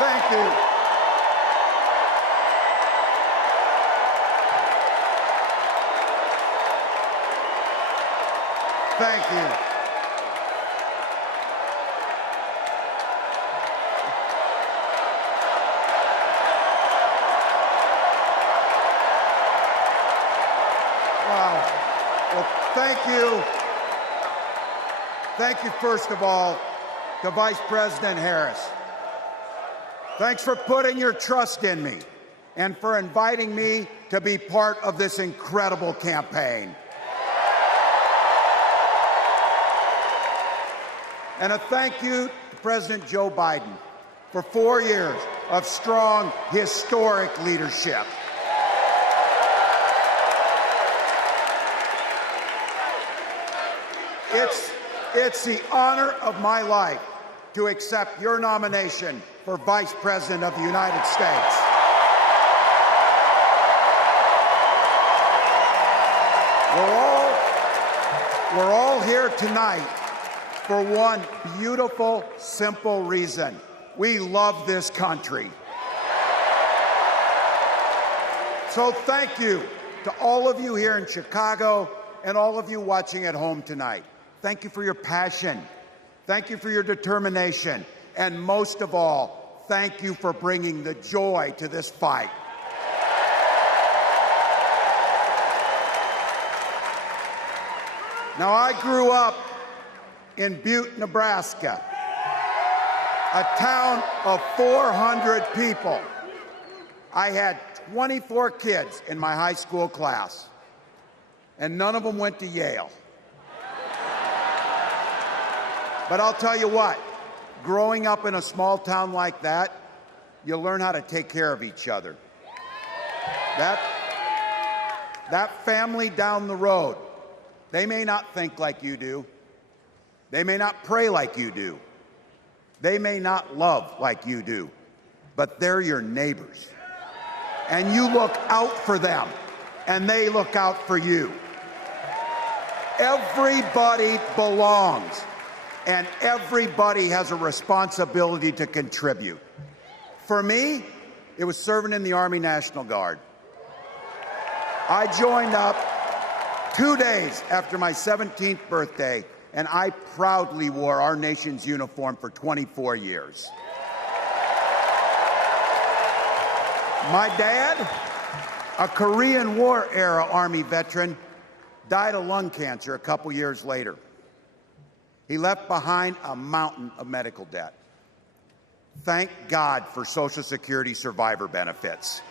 Thank you. Thank you. Wow. Well, thank you. Thank you, first of all, to Vice President Harris. Thanks for putting your trust in me and for inviting me to be part of this incredible campaign. And a thank you to President Joe Biden for 4 years of strong, historic leadership. It's the honor of my life to accept your nomination for Vice President of the United States. We're all here tonight for one beautiful, simple reason. We love this country. So thank you to all of you here in Chicago and all of you watching at home tonight. Thank you for your passion. Thank you for your determination. And most of all, thank you for bringing the joy to this fight. Now, I grew up in Butte, Nebraska, a town of 400 people. I had 24 kids in my high school class, and none of them went to Yale. But I'll tell you what, growing up in a small town like that, you learn how to take care of each other. That family down the road, they may not think like you do. They may not pray like you do. They may not love like you do, but they're your neighbors. And you look out for them, and they look out for you. Everybody belongs, and everybody has a responsibility to contribute. For me, it was serving in the Army National Guard. I joined up 2 days after my 17th birthday, and I proudly wore our nation's uniform for 24 years. My dad, a Korean War-era Army veteran, died of lung cancer a couple years later. He left behind a mountain of medical debt. Thank God for Social Security survivor benefits.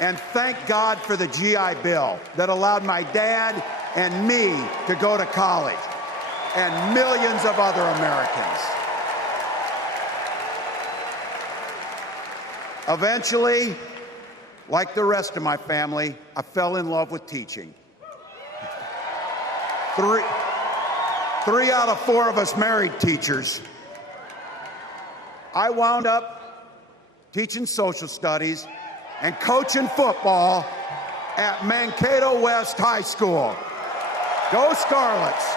And thank God for the GI Bill that allowed my dad and me to go to college, and millions of other Americans. Eventually, like the rest of my family, I fell in love with teaching. Three out of 4 of us married teachers. I wound up teaching social studies and coaching football at Mankato West High School. Go Scarlets!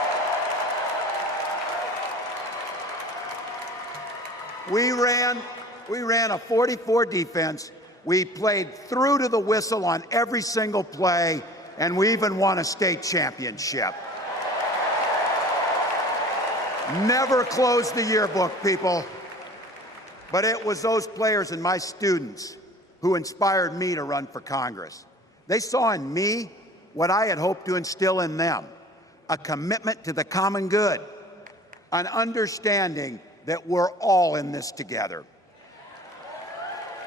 We ran a 44 defense. We played through to the whistle on every single play, and we even won a state championship. Never closed the yearbook, people. But it was those players and my students who inspired me to run for Congress. They saw in me what I had hoped to instill in them, a commitment to the common good, an understanding that we're all in this together,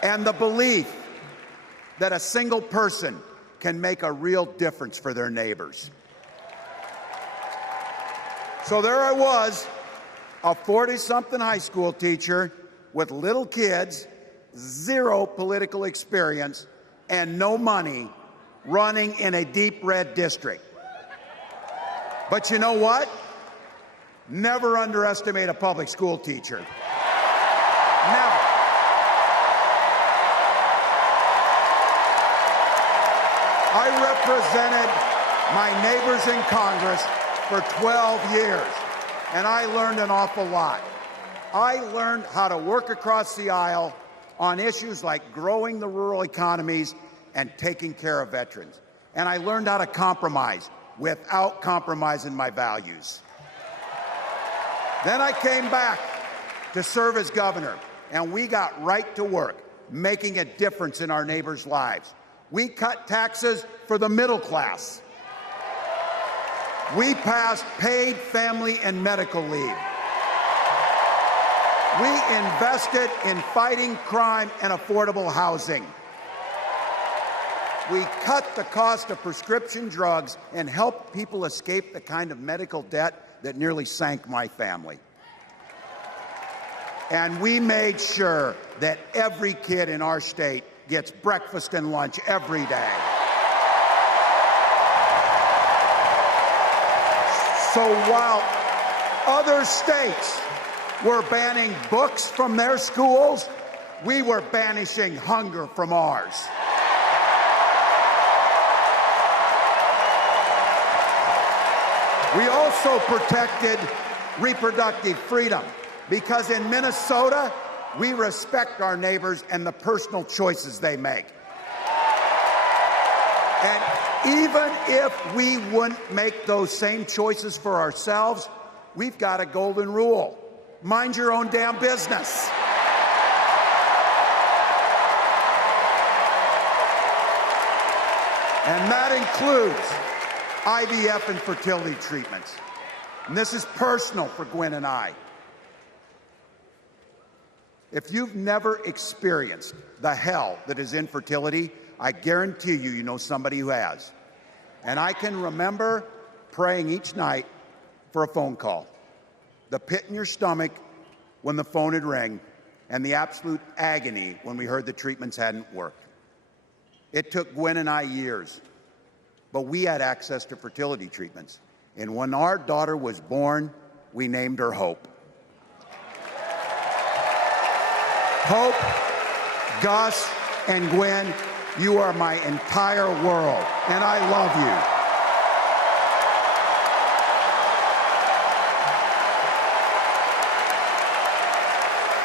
and the belief that a single person can make a real difference for their neighbors. So there I was, a 40-something high school teacher with little kids, 0 political experience, and no money, running in a deep red district. But you know what? Never underestimate a public school teacher. Never. I represented my neighbors in Congress for 12 years, and I learned an awful lot. I learned how to work across the aisle on issues like growing the rural economies and taking care of veterans. And I learned how to compromise without compromising my values. Then I came back to serve as governor, and we got right to work, making a difference in our neighbors' lives. We cut taxes for the middle class. We passed paid family and medical leave. We invested in fighting crime and affordable housing. We cut the cost of prescription drugs and helped people escape the kind of medical debt that nearly sank my family. And we made sure that every kid in our state gets breakfast and lunch every day. So while other states were banning books from their schools, we were banishing hunger from ours. We also protected reproductive freedom because in Minnesota, we respect our neighbors and the personal choices they make. And even if we wouldn't make those same choices for ourselves, we've got a golden rule. Mind your own damn business. And that includes IVF and fertility treatments. And this is personal for Gwen and I. If you've never experienced the hell that is infertility, I guarantee you, you know somebody who has. And I can remember praying each night for a phone call. The pit in your stomach when the phone would ring, and the absolute agony when we heard the treatments hadn't worked. It took Gwen and I years, but we had access to fertility treatments. And when our daughter was born, we named her Hope. Hope, Gus, and Gwen, you are my entire world, and I love you.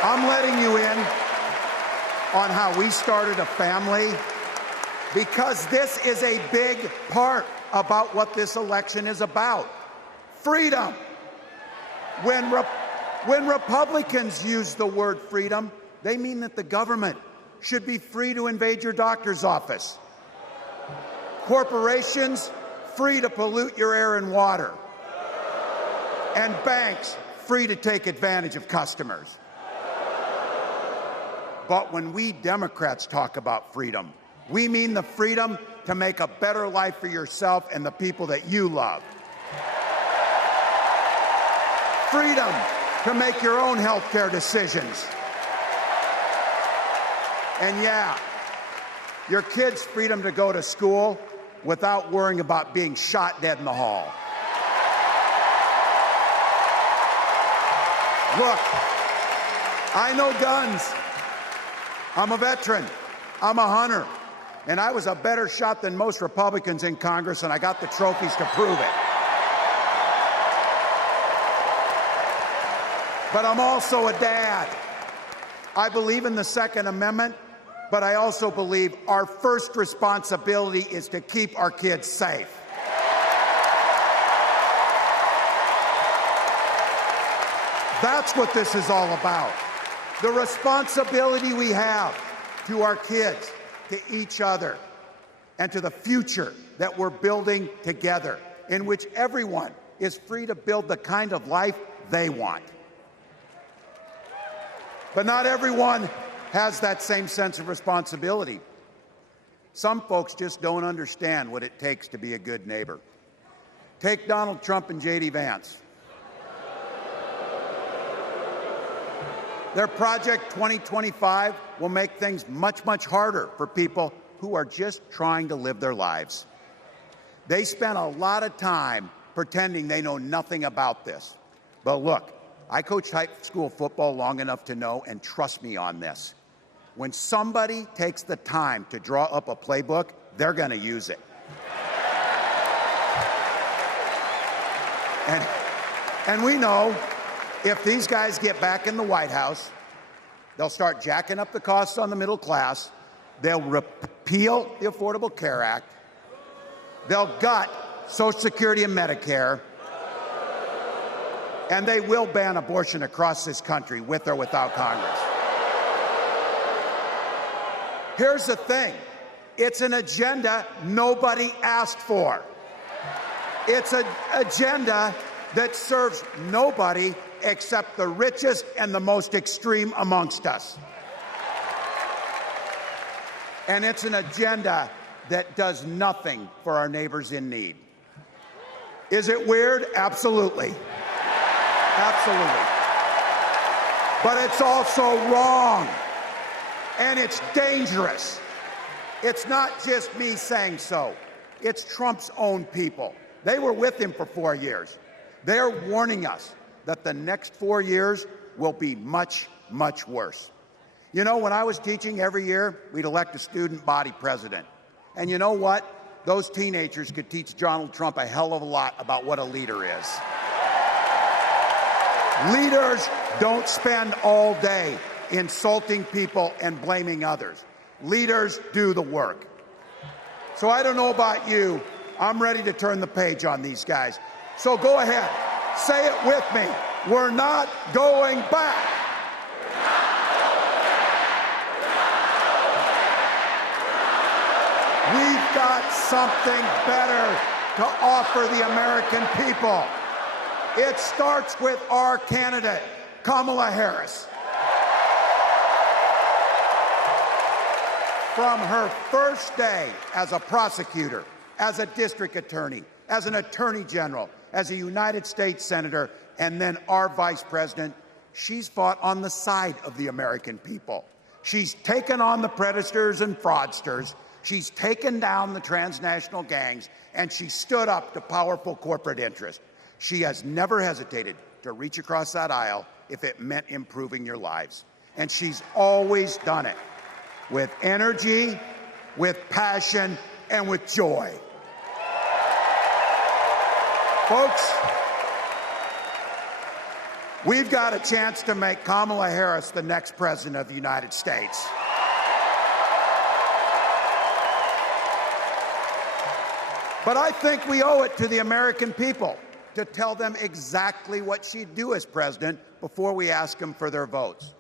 I'm letting you in on how we started a family because this is a big part about what this election is about. Freedom. When Republicans use the word freedom, they mean that the government should be free to invade your doctor's office. Corporations free to pollute your air and water. And banks free to take advantage of customers. But when we Democrats talk about freedom, we mean the freedom to make a better life for yourself and the people that you love. Freedom to make your own health care decisions. And yeah, your kids' freedom to go to school without worrying about being shot dead in the hall. Look, I know guns. I'm a veteran. I'm a hunter. And I was a better shot than most Republicans in Congress, and I got the trophies to prove it. But I'm also a dad. I believe in the Second Amendment, but I also believe our first responsibility is to keep our kids safe. That's what this is all about. The responsibility we have to our kids, to each other, and to the future that we're building together, in which everyone is free to build the kind of life they want. But not everyone has that same sense of responsibility. Some folks just don't understand what it takes to be a good neighbor. Take Donald Trump and J.D. Vance. Their Project 2025 will make things much, much harder for people who are just trying to live their lives. They spent a lot of time pretending they know nothing about this. But look, I coached high school football long enough to know, and trust me on this, when somebody takes the time to draw up a playbook, they're going to use it. And we know If these guys get back in the White House, they'll start jacking up the costs on the middle class. They'll repeal the Affordable Care Act. They'll gut Social Security and Medicare. And they will ban abortion across this country, with or without Congress. Here's the thing. It's an agenda nobody asked for. It's an agenda that serves nobody except the richest and the most extreme amongst us. And it's an agenda that does nothing for our neighbors in need. Is it weird? Absolutely. Absolutely. But it's also wrong. And it's dangerous. It's not just me saying so. It's Trump's own people. They were with him for 4 years. They're warning us that the next 4 years will be much, much worse. You know, when I was teaching every year, we'd elect a student body president. And you know what? Those teenagers could teach Donald Trump a hell of a lot about what a leader is. Leaders don't spend all day insulting people and blaming others. Leaders do the work. So I don't know about you. I'm ready to turn the page on these guys. So go ahead. Say it with me. We're not going back. We've got something better to offer the American people. It starts with our candidate, Kamala Harris. From her first day as a prosecutor, as a district attorney, as an attorney general, as a United States senator, and then our vice president, she's fought on the side of the American people. She's taken on the predators and fraudsters. She's taken down the transnational gangs, and she stood up to powerful corporate interests. She has never hesitated to reach across that aisle if it meant improving your lives. And she's always done it with energy, with passion, and with joy. Folks, we've got a chance to make Kamala Harris the next president of the United States. But I think we owe it to the American people to tell them exactly what she'd do as president before we ask them for their votes.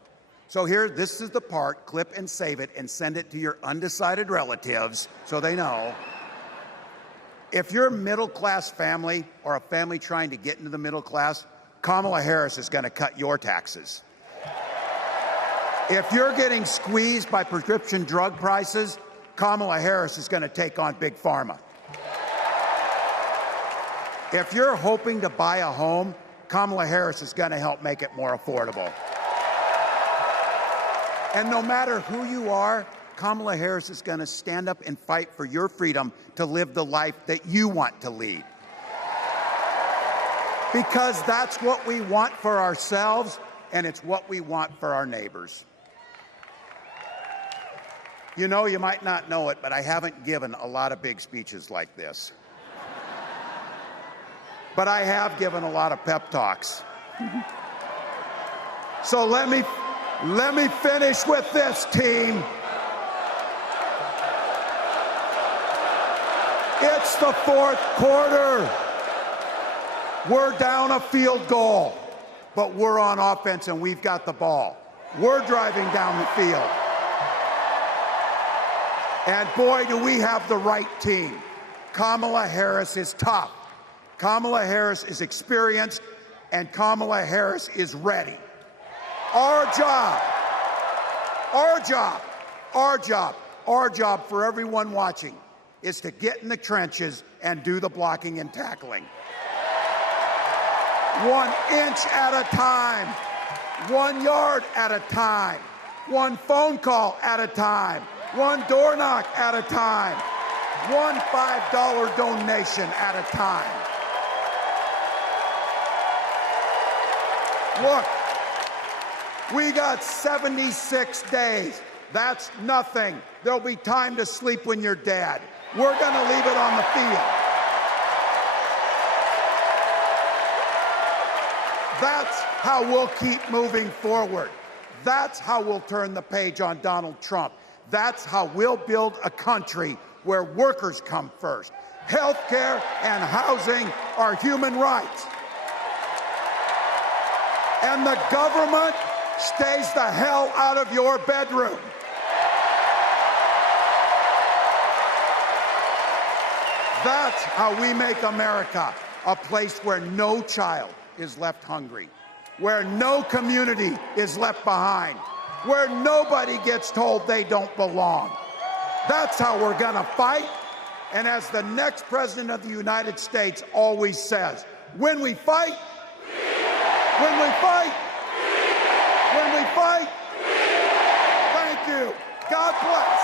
So here, this is the part, clip and save it and send it to your undecided relatives so they know. If you're a middle-class family or a family trying to get into the middle class, Kamala Harris is going to cut your taxes. If you're getting squeezed by prescription drug prices, Kamala Harris is going to take on Big Pharma. If you're hoping to buy a home, Kamala Harris is going to help make it more affordable. And no matter who you are, Kamala Harris is going to stand up and fight for your freedom to live the life that you want to lead. Because that's what we want for ourselves, and it's what we want for our neighbors. You know, you might not know it, but I haven't given a lot of big speeches like this. But I have given a lot of pep talks. So let me finish with this, team. It's the fourth quarter. We're down a field goal, but we're on offense and we've got the ball. We're driving down the field. And boy, do we have the right team. Kamala Harris is tough. Kamala Harris is experienced, and Kamala Harris is ready. Our job for everyone watching is to get in the trenches and do the blocking and tackling. 1 inch at a time, 1 yard at a time, 1 phone call at a time, 1 door knock at a time, 1 $5 donation at a time. Look, we got 76 days. That's nothing. There'll be time to sleep when you're dead. We're going to leave it on the field. That's how we'll keep moving forward. That's how we'll turn the page on Donald Trump. That's how we'll build a country where workers come first. Health care and housing are human rights. And the government stays the hell out of your bedroom. That's how we make America a place where no child is left hungry, where no community is left behind, where nobody gets told they don't belong. That's how we're going to fight. And as the next president of the United States always says, when we fight, when we fight, when we fight, thank you. God bless.